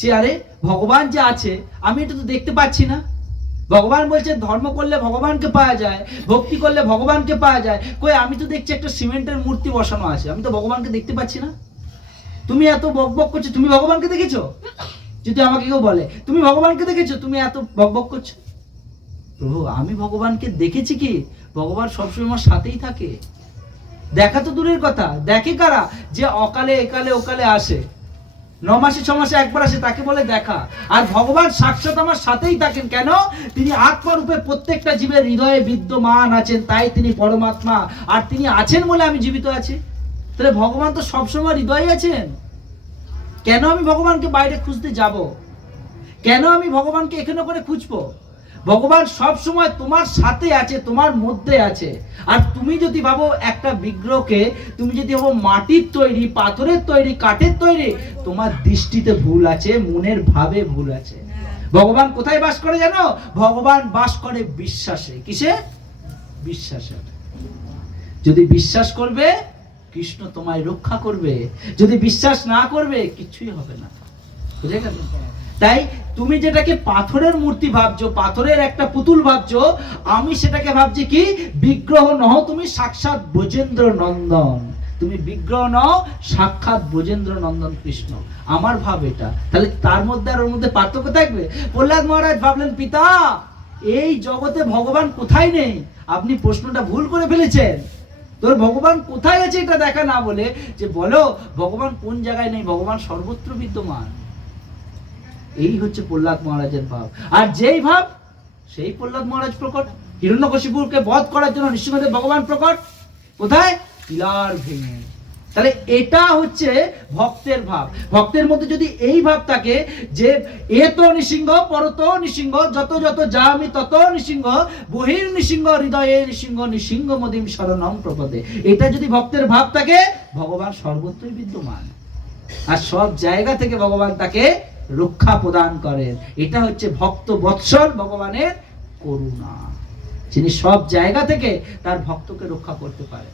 যে আরে ভগবান যে আছে আমি এটা তো দেখতে পাচ্ছি না। ভগবান বলছে ধর্ম করলে ভগবানকে পাওয়া যায়, ভক্তি করলে ভগবানকে পাওয়া যায়। কই আমি তো দেখছি একটা সিমেন্টের মূর্তি বসানো আছে, আমি তো ভগবানকে দেখতে পাচ্ছি না। তুমি এত বকবক করছো, তুমি ভগবানকে দেখেছো? যদি আমাকে কেউ বলে তুমি ভগবানকে দেখেছো, তুমি এত বকবক করছো। প্রভু আমি ভগবানকে দেখেছি কি? ভগবান সবসময় আমার সাথেই থাকে। দেখা তো দূরের কথা, দেখে কারা? যে অকালে একালে ওকালে আসে, 9 মাসে 6 মাসে একবার আসে, তাকে বলে দেখা। আর ভগবান সাক্ষাৎ আমার সাথেই থাকেন। কেন? তিনি আত্মারূপে প্রত্যেকটা জীবের হৃদয়ে বিদ্যমান আছেন, তাই তিনি পরমাত্মা। আর তিনি আছেন বলে আমি জীবিত আছি। তাহলে ভগবান তো সবসময় হৃদয়ে আছেন। কেন আমি ভগবানকে বাইরে খুঁজতে যাব? কেন আমি ভগবানকে এখানে করে খুঁজবো? ভগবান সব সময় তোমার সাথে আছে, তোমার মধ্যে আছে। আর তুমি যদি ভাবো একটা বিগ্রহকে, তুমি যদি ভাবো মাটির তৈরি, পাথরের তৈরি, কাঠের তৈরি, তোমার দৃষ্টিতে ভুল আছে, মনের ভাবে ভুল আছে। ভগবান কোথায় বাস করে জানো? ভগবান বাস করে বিশ্বাসে। কিসে? বিশ্বাসে। যদি বিশ্বাস করবে কৃষ্ণ তোমায় রক্ষা করবে, যদি বিশ্বাস না করবে কিছুই হবে না। বুঝে গেল? তাই তুমি যেটাকে পাথরের মূর্তি ভাবছো, পাথরের একটা পুতুল ভাবছো, আমি সেটাকে ভাবছি কি বিগ্রহ নও, তুমি সাক্ষাৎ ব্রজেন্দ্র নন্দন। তুমি বিগ্রহ নও, সাক্ষাৎ ব্রজেন্দ্র নন্দন কৃষ্ণ। আমার ভাব এটা। তাহলে তার মধ্যে আর ওর মধ্যে পার্থক্য থাকবে? প্রহ্লাদ মহারাজ ভাবলেন পিতা এই জগতে ভগবান কোথায় নেই। আপনি প্রশ্নটা ভুল করে ফেলেছেন। তোর ভগবান কোথায় আছে এটা দেখা না বলে যে বলো ভগবান কোন জায়গায় নেই, ভগবান সর্বত্র বিদ্যমান। এই হচ্ছে প্রহ্লাদ মহারাজের ভাব। আর যেই ভাব সেই প্রহ্লাদ মহারাজ প্রকট। হিরণ্যকশিপুরকে বধ করার জন্য নৃসিংহদেব ভগবান প্রকট। কোথায়? পিলার ভেঙে। তাহলে এটা হচ্ছে ভক্তের ভাব। ভক্তের মধ্যে যদি এই ভাব থাকে যে এ তো নৃসিংহ, পরতো নৃসিংহ, যত যত যা আমি তত নৃসিংহ, বহির নৃসিংহ হৃদয়ে নৃসিংহ, নৃসিংহ মদিম শরণম প্রপদে, এটা যদি ভক্তের ভাব থাকে, ভগবান সর্বত্রই বিদ্যমান। আর সব জায়গা থেকে ভগবান তাকে রক্ষা প্রদান করেন। এটা হচ্ছে ভক্ত বৎসল ভগবানের করুণা। যিনি সব জায়গা থেকে তার ভক্তকে রক্ষা করতে পারে।